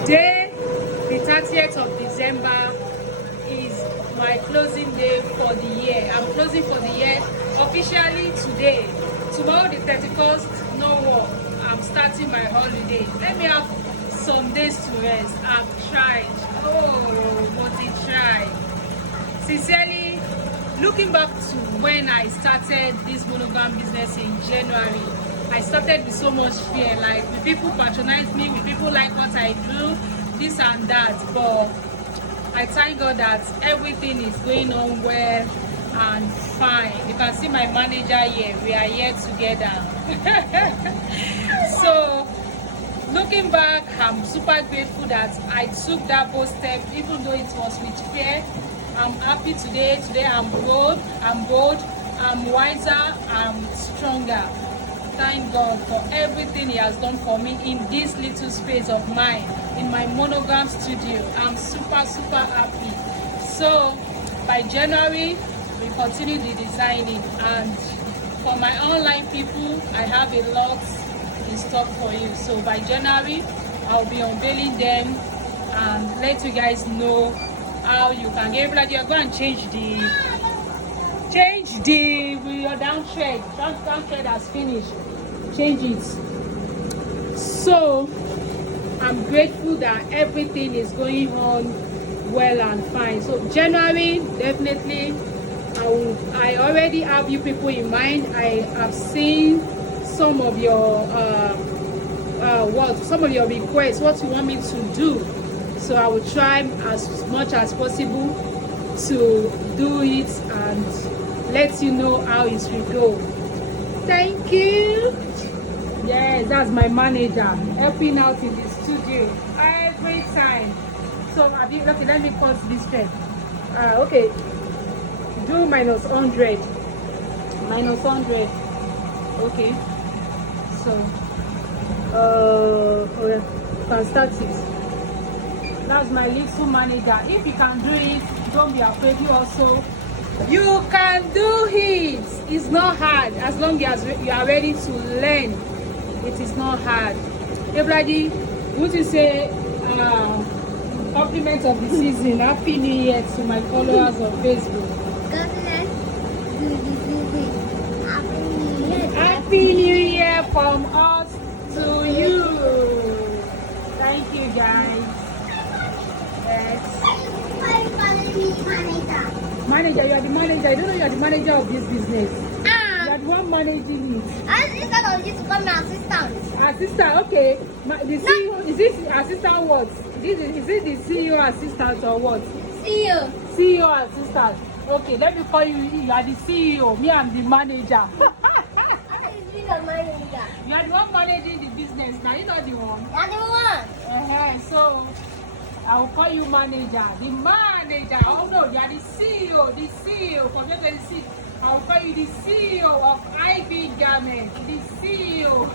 Today, the 30th of December, is my closing day for the year. I'm closing for the year officially today. Tomorrow, the 31st, no work. I'm starting my holiday. Let me have some days to rest. I've tried. Oh, but I tried. Sincerely, looking back to when I started this monogram business in January, I started with so much fear, like will people patronize me, will people like what I do, this and that. But I thank God that everything is going on well and fine. You can see my manager here, we are here together. So looking back, I'm super grateful that I took that bold step, even though it was with fear. I'm happy today. Today I'm bold, I'm wiser, I'm stronger. Thank God for everything He has done for me in this little space of mine, in my monogram studio. I'm super happy. So by January, we continue the designing, and for my online people, I have a lot in stock for you. So by January, I'll be unveiling them and let you guys know how you can get like you're going to change your down thread has finished. Change it. So I'm grateful that everything is going on well and fine. So January, definitely I already have you people in mind. I have seen some of your some of your requests, what you want me to do. So I will try as much as possible to do it and let you know how it will go. Thank you. Yes, that's my manager helping out in the studio every time. So okay, let me cut this thread. Okay, do minus 100. Minus 100. Okay. So okay, can start it. That's my little manager. If you can do it, don't be afraid. You can do it. It's not hard as long as you are ready to learn. It is not hard. Everybody, would you say compliments of the season? Happy New Year to my followers on Facebook. Happy New Year from us to you. Thank you, guys. Yes. Manager, you are the manager. I don't know you are the manager of this business. You are the one managing it. Assistant of this become assistant. Assistant, okay. The CEO, is this assistant what? Is it the CEO assistant or what? CEO. CEO assistant. Okay, let me call you. You are the CEO. Me, I'm the manager. You are the one managing the business. Now you're not the one. I'm the one. So I will call you manager. The manager. Oh no, you are the CEO. The CEO. Forget the CEO. I will call you the CEO of IB Garment. The CEO.